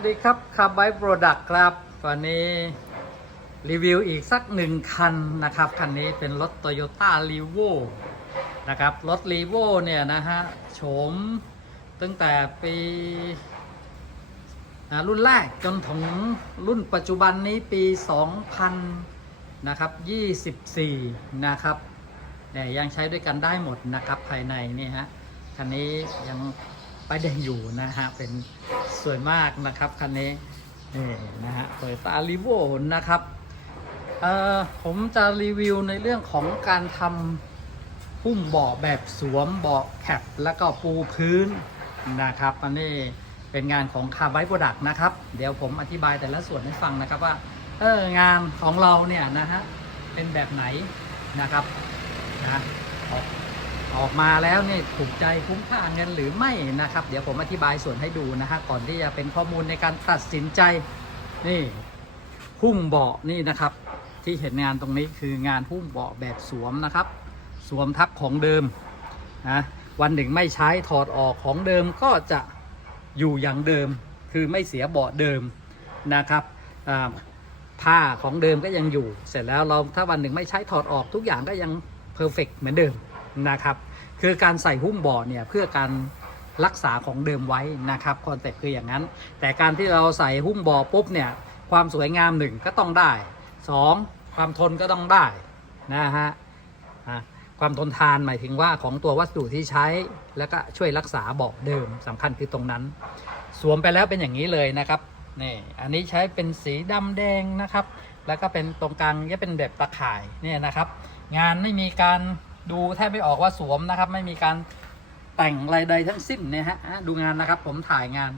สวัสดีครับคาร์ไบโปรดักต์ครับวันนี้รีวิวอีกสักหนึ่งคันนะครับ คันนี้เป็นรถ Toyota r e v o นะครับ รถ r e v o เนี่ยนะฮะ โฉมตั้งแต่ปีนะรุ่นแรกจนถึงรุ่นปัจจุบันนี้ปี 2000นะครับ24 นะครับเนี่ยยังใช้ด้วยกันได้หมดนะครับภายในนี่ฮะ คันนี้ยัง ป้ายแดงอยู่นะฮะ เป็นสวยมากนะครับคันนี้นี่นะฮะเปิดตาลิโวนะครับเอ่อผมจะรีวิวในเรื่องของการทำพุ่มเบาะแบบสวมเบาะแคปแล้วก็ปูพื้นนะครับอันนี้เป็นงานของคาร์ไบโปรดักต์นะครับ เดี๋ยวผมอธิบายแต่ละส่วนให้ฟังนะครับว่าเอองานของเราเนี่ยนะฮะเป็นแบบไหนนะครับนะ ออกมาแล้วเนี่ยถูกใจคุ้มค่าเงินหรือไม่นะครับ เดี๋ยวผมอธิบายส่วนให้ดูนะฮะก่อนที่จะเป็นข้อมูลในการตัดสินใจนี่หุ้มเบาะนี่นะครับ ที่เห็นงานตรงนี้คืองานหุ้มเบาะแบบสวมนะครับ สวมทับของเดิมนะวันหนึ่งไม่ใช้ถอดออกของเดิมก็จะอยู่อย่างเดิม คือไม่เสียเบาะเดิมนะครับผ้าของเดิมก็ยังอยู่ เสร็จแล้วเราถ้าวันหนึ่งไม่ใช้ถอดออกทุกอย่างก็ยังเพอร์เฟกเหมือนเดิม นะครับ คือการใส่หุ้มบ่อเนี่ยเพื่อการรักษาของเดิมไว้นะครับคอนเซ็ปต์คืออย่างนั้น แต่การที่เราใส่หุ้มบ่อปุ๊บเนี่ยความสวยงามหนึ่งก็ต้องได้สองความทนก็ต้องได้นะฮะความทนทานหมายถึงว่าของตัววัสดุที่ใช้แล้วก็ช่วยรักษาเบาะเดิมสำคัญคือตรงนั้น สวมไปแล้วเป็นอย่างนี้เลยนะครับนี่อันนี้ใช้เป็นสีดำแดงนะครับ แล้วก็เป็นตรงกลางจะเป็นแบบตะข่ายเนี่ยนะครับ งานไม่มีการ ดูแทบไม่ออกว่าสวมนะครับ ไม่มีการแต่งอะไรใดทั้งสิ้นเนี่ยฮะดูงานนะครับ ผมถ่ายงาน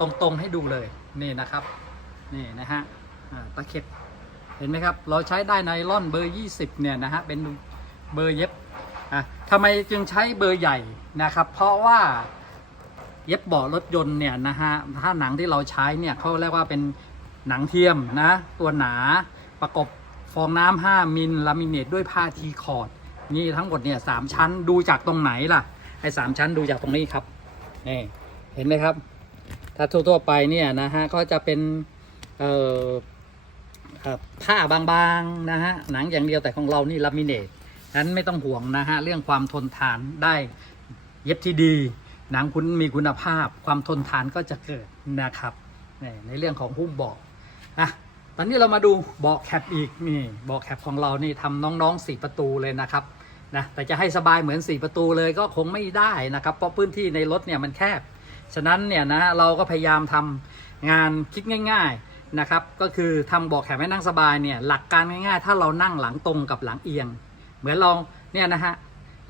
ตรงๆให้ดูเลยนี่นะครับนี่นะฮะตะเข็บเห็นไหมครับ เราใช้ได้ไนล่อนเบอร์ 20 เนี่ยนะฮะเป็นเบอร์เย็บอะทำไมจึงใช้เบอร์ใหญ่นะครับ เพราะว่าเย็บเบาะรถยนต์เนี่ยนะฮะถ้าหนังที่เราใช้เนี่ยเขาเรียกว่าเป็นหนังเทียมนะ ตัวหนาประกบฟองน้ำ5มิลลามิเนตด้วยผ้าทีคอร์ด นี่ทั้งหมดเนี่ยสามชั้นดูจากตรงไหนล่ะไอ้สามชั้นดูจากตรงนี้ครับนี่เห็นไหมครับ ถ้าทั่วๆไปเนี่ยนะฮะก็จะเป็นเอ่อผ้าบางๆนะฮะหนังอย่างเดียวแต่ของเรานี่ลามิเนตนั้นไม่ต้องห่วงนะฮะเรื่องความทนทานได้เย็บที่ดี หนังคุณมีคุณภาพ ความทนทานก็จะเกิดนะครับนี่ในเรื่องของหุ้มเบาะอะ ตอนนี้เรามาดูเบาะแคปอีกนี่เบาะแคปของเรานี่ทำน้องๆสี่ประตูเลยนะครับนะแต่จะให้สบายเหมือนสี่ประตูเลยก็คงไม่ได้นะครับ เพราะพื้นที่ในรถเนี่ยมันแคบ ฉะนั้นเนี่ยนะเราก็พยายามทำงานคิดง่าย ๆนะครับ ก็คือทำเบาะแคปให้นั่งสบายเนี่ยหลักการง่ายๆ ถ้าเรานั่งหลังตรงกับหลังเอียง เหมือนเราเนี่ยนะฮะ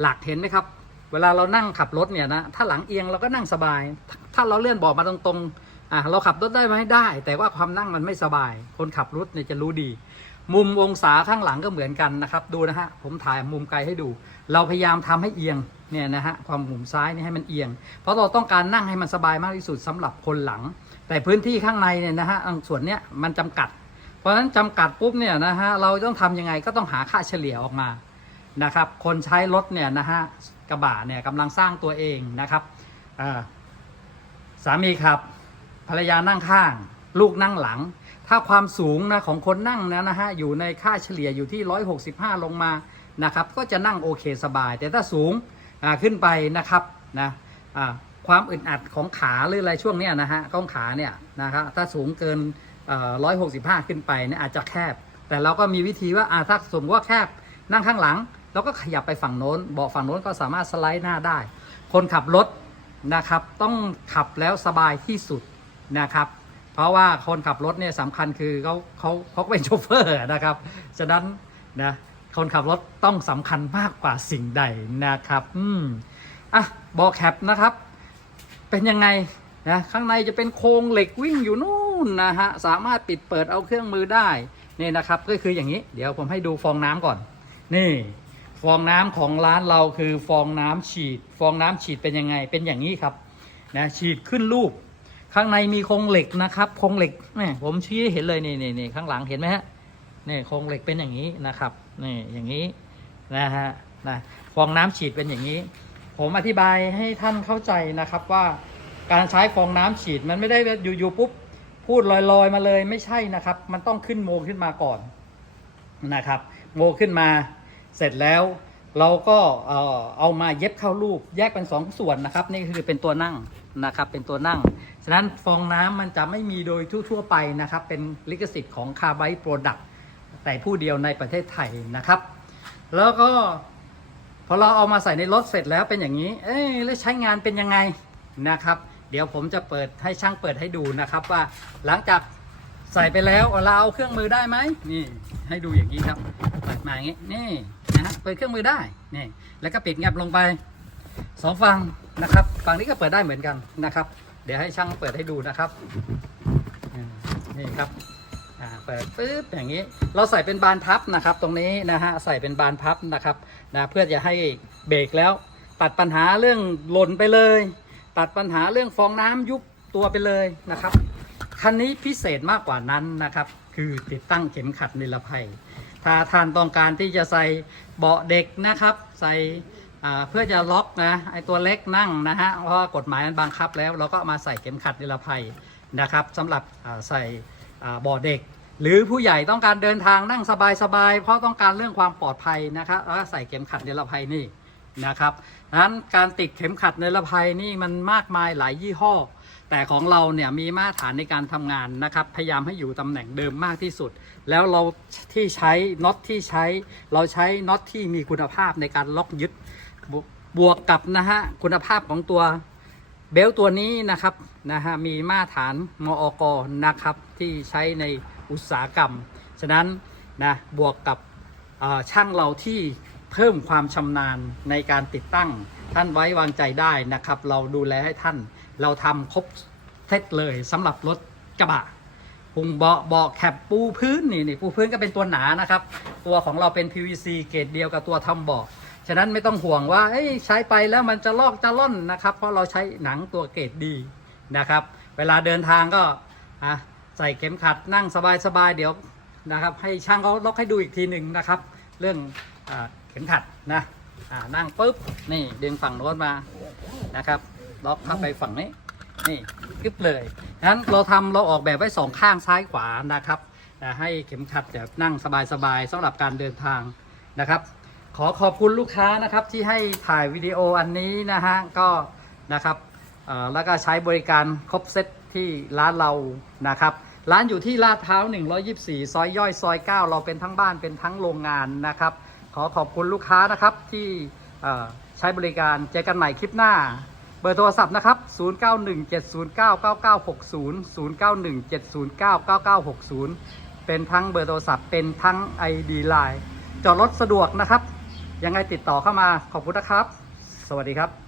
หลักเห็นไหมครับ เวลาเรานั่งขับรถเนี่ยนะถ้าหลังเอียงเราก็นั่งสบาย ถ้าเราเลื่อนเบาะมาตรงๆ อะเราขับรถได้ไหมได้ แต่ว่าความนั่งมันไม่สบาย คนขับรถเนี่ยจะรู้ดี มุมองศาข้างหลังก็เหมือนกันนะครับ ดูนะฮะผมถ่ายมุมไกลให้ดู เราพยายามทำให้เอียงเนี่ยนะฮะความมุมซ้ายนี่ให้มันเอียง เพราะเราต้องการนั่งให้มันสบายมากที่สุดสำหรับคนหลัง แต่พื้นที่ข้างในเนี่ยนะฮะส่วนเนี้ยมันจำกัด เพราะฉะนั้นจำกัดปุ๊บเนี่ยนะฮะเราต้องทำยังไงก็ต้องหาค่าเฉลี่ยออกมานะครับคนใช้รถเนี่ยนะฮะกระบะเนี่ยกำลังสร้างตัวเองนะครับสามีครับ ภรรยานั่งข้าง ลูกนั่งหลัง ถ้าความสูงนะของคนนั่งนะนะฮะอยู่ในค่าเฉลี่ยอยู่ที่ 165 ลงมานะครับก็จะนั่งโอเคสบาย แต่ถ้าสูงขึ้นไปนะครับนะความอึดอัดของขาหรืออะไรช่วงเนี้ยนะฮะของขาเนี่ยนะครับถ้าสูงเกินร้อยหกสิบห้าขึ้นไปเนี่ยอาจจะแคบ แต่เราก็มีวิธีว่าอ่าถ้าสมมติว่าแคบนั่งข้างหลังเราก็ขยับไปฝั่งโน้นเบาะฝั่งโน้นก็สามารถสไลด์หน้าได้ คนขับรถนะครับต้องขับแล้วสบายที่สุด นะครับ เพราะว่าคนขับรถเนี่ยสำคัญคือเขาเขาเขาเป็นโชเฟอร์นะครับ ฉะนั้นนะคนขับรถต้องสำคัญมากกว่าสิ่งใดนะครับ อืมอะบาะแคปนะครับ เป็นยังไงนะข้างในจะเป็นโครงเหล็กวิ่งอยู่นู่นนะฮะ สามารถปิดเปิดเอาเครื่องมือได้นี่นะครับก็คืออย่างนี้ เดี๋ยวผมให้ดูฟองน้ำก่อน นี่ ฟองน้ำของร้านเราคือฟองน้ำฉีด ฟองน้ำฉีดเป็นยังไงเป็นอย่างนี้ครับนะฉีดขึ้นรูป ข้างในมีโครงเหล็กนะครับโครงเหล็กนี่ผมชี้ให้เห็นเลยนี่นี่นี่ข้างหลังเห็นไหมฮะนี่โครงเหล็กเป็นอย่างนี้นะครับนี่อย่างนี้นะฮะนะฟองน้ำฉีดเป็นอย่างนี้ ผมอธิบายให้ท่านเข้าใจนะครับว่าการใช้ฟองน้ำฉีดมันไม่ได้อยู่ๆปุ๊บพูดลอยๆมาเลยไม่ใช่นะครับ มันต้องขึ้นโมขึ้นมาก่อนนะครับ โมขึ้นมาเสร็จแล้วเราก็เอ่อเอามาเย็บเข้ารูปแยกเป็นสองส่วนนะครับ นี่คือเป็นตัวนั่ง นะครับเป็นตัวนั่ง ฉะนั้นฟองน้ำมันจะไม่มีโดยทั่วๆไปนะครับ เป็นลิขสิทธิ์ของคาร์ไบโปรดักต์แต่ผู้เดียวในประเทศไทยนะครับ แล้วก็พอเราเอามาใส่ในรถเสร็จแล้วเป็นอย่างนี้ เอ้ยแล้วใช้งานเป็นยังไงนะครับ เดี๋ยวผมจะเปิดให้ช่างเปิดให้ดูนะครับว่าหลังจากใส่ไปแล้วเราเอาเครื่องมือได้ไหมนี่ให้ดูอย่างนี้ครับเปิดมาอย่างนี้นี่นะฮะเปิดเครื่องมือได้นี่แล้วก็ปิดแงบลงไป สองฝั่งนะครับฝั่งนี้ก็เปิดได้เหมือนกันนะครับ เดี๋ยวให้ช่างเปิดให้ดูนะครับนี่ครับอ่าเปิดปึ๊บอย่างนี้เราใส่เป็นบานพับนะครับ ตรงนี้นะฮะใส่เป็นบานพับนะครับนะเพื่อจะให้เบรกแล้ว ตัดปัญหาเรื่องหล่นไปเลย ตัดปัญหาเรื่องฟองน้ำยุบตัวไปเลยนะครับคันนี้พิเศษมากกว่านั้นนะครับ คือติดตั้งเข็มขัดนิรภัย ถ้าท่านต้องการที่จะใส่เบาะเด็กนะครับ ใส่ เพื่อจะล็อกนะไอตัวเล็กนั่งนะฮะเพราะกฎหมายมันบังคับแล้ว เราก็มาใส่เข็มขัดนิรภัยนะครับสำหรับใส่อ่าเบาะเด็ก หรือผู้ใหญ่ต้องการเดินทางนั่งสบายๆเพราะต้องการเรื่องความปลอดภัยนะครับก็ใส่เข็มขัดนิรภัยนี่นะครับดังนั้นการติดเข็มขัดนิรภัยนี่มันมากมายหลายยี่ห้อ แต่ของเราเนี่ยมีมาตรฐานในการทำงานนะครับพยายามให้อยู่ตำแหน่งเดิมมากที่สุด แล้วเราที่ใช้น็อตที่ใช้ เราใช้น็อตที่มีคุณภาพในการล็อกยึด บวกกับนะฮะคุณภาพของตัวเบลต์ตัวนี้นะครับนะฮะมีมาตรฐานมอกนะครับที่ใช้ในอุตสาหกรรม ฉะนั้นนะบวกกับช่างเราที่เพิ่มความชำนาญในการติดตั้ง ท่านไว้วางใจได้นะครับ เราดูแลให้ท่านเราทำครบเซตเลยสำหรับรถกระบะพุงเบาะเบาะแคปปูพื้นนี่นี่ปูพื้นก็เป็นตัวหนานะครับ ตัวของเราเป็น PVC เกรดเดียวกับตัวทำเบาะ ฉะนั้นไม่ต้องห่วงว่าใช้ไปแล้วมันจะลอกจะล่อนนะครับ เพราะเราใช้หนังตัวเกรดดีนะครับ เวลาเดินทางก็ใส่เข็มขัดนั่งสบายๆเดี๋ยวนะครับ ให้ช่างเขาล็อกให้ดูอีกทีหนึ่งนะครับ เรื่องอเข็มขัดนะนั่งปุ๊บนี่ดึงฝั่งโน้นมานะครับ ล็อกเข้าไปฝั่งนี้นี่กึ๊บเลยนั้นเราทำเราออกแบบไว้สองข้างซ้ายขวานะครับแต่ให้เข็มขัดแบบนั่งสบายๆสำหรับการเดินทางนะครับ ขอขอบคุณลูกค้านะครับที่ให้ถ่ายวิดีโออันนี้นะฮะก็นะครับแล้วก็ใช้บริการครบเซตที่ร้านเรานะครับ ร้านอยู่ที่ลาดพร้าว 124 ซอยย่อยซอย 9 เราเป็นทั้งบ้านเป็นทั้งโรงงานนะครับ ขอขอบคุณลูกค้านะครับที่ใช้บริการเจอกันใหม่คลิปหน้า เบอร์โทรศัพท์นะครับ 0917099960เป็นทั้งเบอร์โทรศัพท์เป็นทั้ง ID Line จอดรถสะดวกนะครับ ยังไงติดต่อเข้ามาขอบคุณนะครับ สวัสดีครับ